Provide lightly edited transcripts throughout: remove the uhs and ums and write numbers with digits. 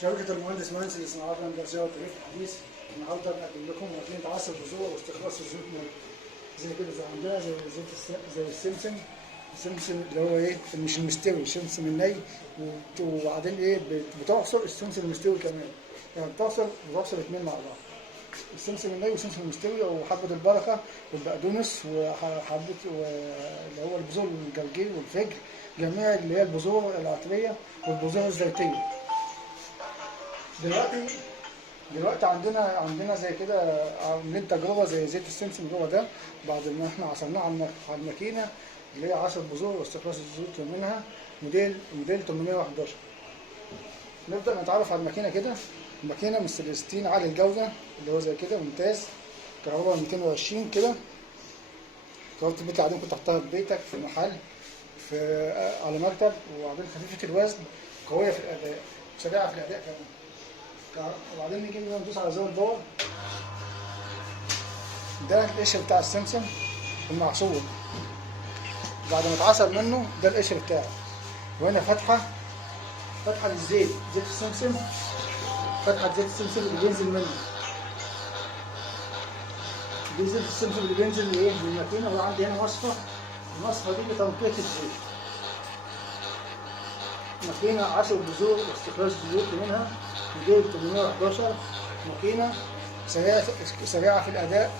شركة المهندس منسي للصناعات الهندسية والتاريخ الحديث. النهارده بنقدم لكم ماكينة عصر بذور واستخلاص الزيوت زي كده، زي عندنا زي زي السمسم. السمسم اللي هو ايه، مش المستوي، السمسم الني. وبعدين ايه، بتعصر السمسم المستوي كمان، يعني بتعصر اتنين مع بعض، السمسم الني والسمسم المستوي، وحبة البركة والبقدونس وحبة اللي هو البذور الجرجير والفجل، جميع اللي هي البذور العطرية والبذور الزيتية. دلوقتي عندنا زي كده عاملين تجربه زي زيت السمسم جوه ده، بعد ما احنا عصرناه على الماكينه اللي هي عصر بذور واستخلاص الزيوت منها، موديل 811. نبدا نتعرف على الماكينه كده. الماكينه من سلستين عالي الجوده، اللي هو زي كده ممتاز، كهرباء 220 كده. كهرباء البيت عادي ممكن تحطها في بيتك، في محل، على مكتب. وبعدين خفيفه الوزن، قويه في الاداء، سريعه في الاداء كمان. وبعدين نيجي ندوس على زر الباور. ده القشر بتاع السمسم المعصور، بعد ما اتعصر منه ده القشر بتاعه. وهنا فتحة للزيت، زيت السمسم، فتحة زيت السمسم اللي بينزل منه. دي زيت السمسم اللي بينزل ايه من الماكينة. وعندي هنا المصفى دي لتنقية الزيت. ماكينة عصر بذور واستخراج الزيوت منها، موديل 811. ماكينة سريعة في الأداء.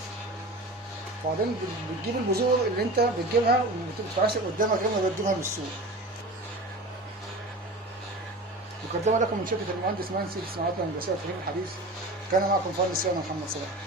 وبعدين بتجيب البذور اللي انت بتجيبها وبتتعصر قدامك غير ما بتجيبها من السوق. مقدمة لكم من شركة المهندس منسي للصناعات الهندسية والتاريخ الحديث. كان معكم فاضل السيد محمد صلاح.